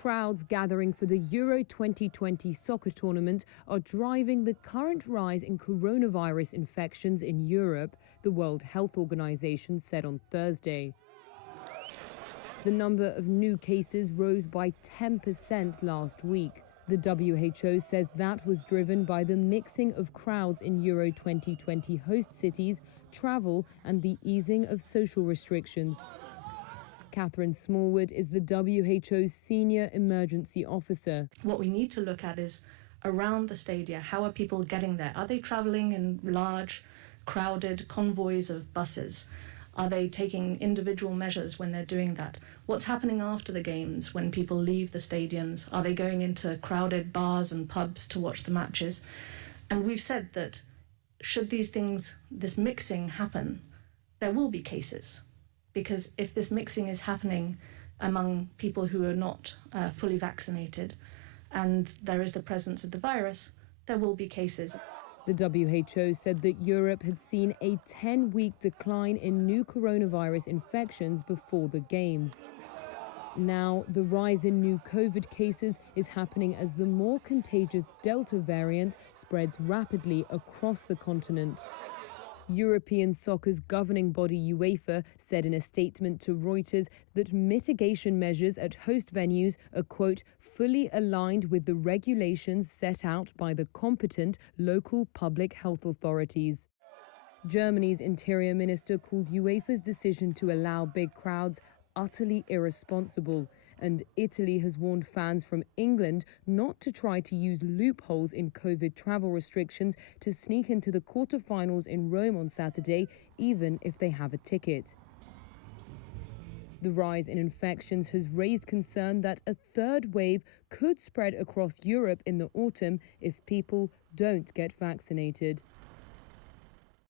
Crowds gathering for the Euro 2020 soccer tournament are driving the current rise in coronavirus infections in Europe, the World Health Organization said on Thursday. The number of new cases rose by 10% last week. The WHO says that was driven by the mixing of crowds in Euro 2020 host cities, travel, and the easing of social restrictions. Catherine Smallwood is the WHO's senior emergency officer. What we need to look at is around the stadia. How are people getting there? Are they travelling in large, crowded convoys of buses? Are they taking individual measures when they're doing that? What's happening after the games when people leave the stadiums? Are they going into crowded bars and pubs to watch the matches? And we've said that should these things, this mixing happen, there will be cases. Because if this mixing is happening among people who are not fully vaccinated and there is the presence of the virus, there will be cases. The WHO said that Europe had seen a 10-week decline in new coronavirus infections before the Games. Now, the rise in new COVID cases is happening as the more contagious Delta variant spreads rapidly across the continent. European soccer's governing body UEFA said in a statement to Reuters that mitigation measures at host venues are, quote, fully aligned with the regulations set out by the competent local public health authorities. Germany's interior minister called UEFA's decision to allow big crowds utterly irresponsible, and Italy has warned fans from England not to try to use loopholes in COVID travel restrictions to sneak into the quarterfinals in Rome on Saturday, even if they have a ticket. The rise in infections has raised concern that a third wave could spread across Europe in the autumn if people don't get vaccinated.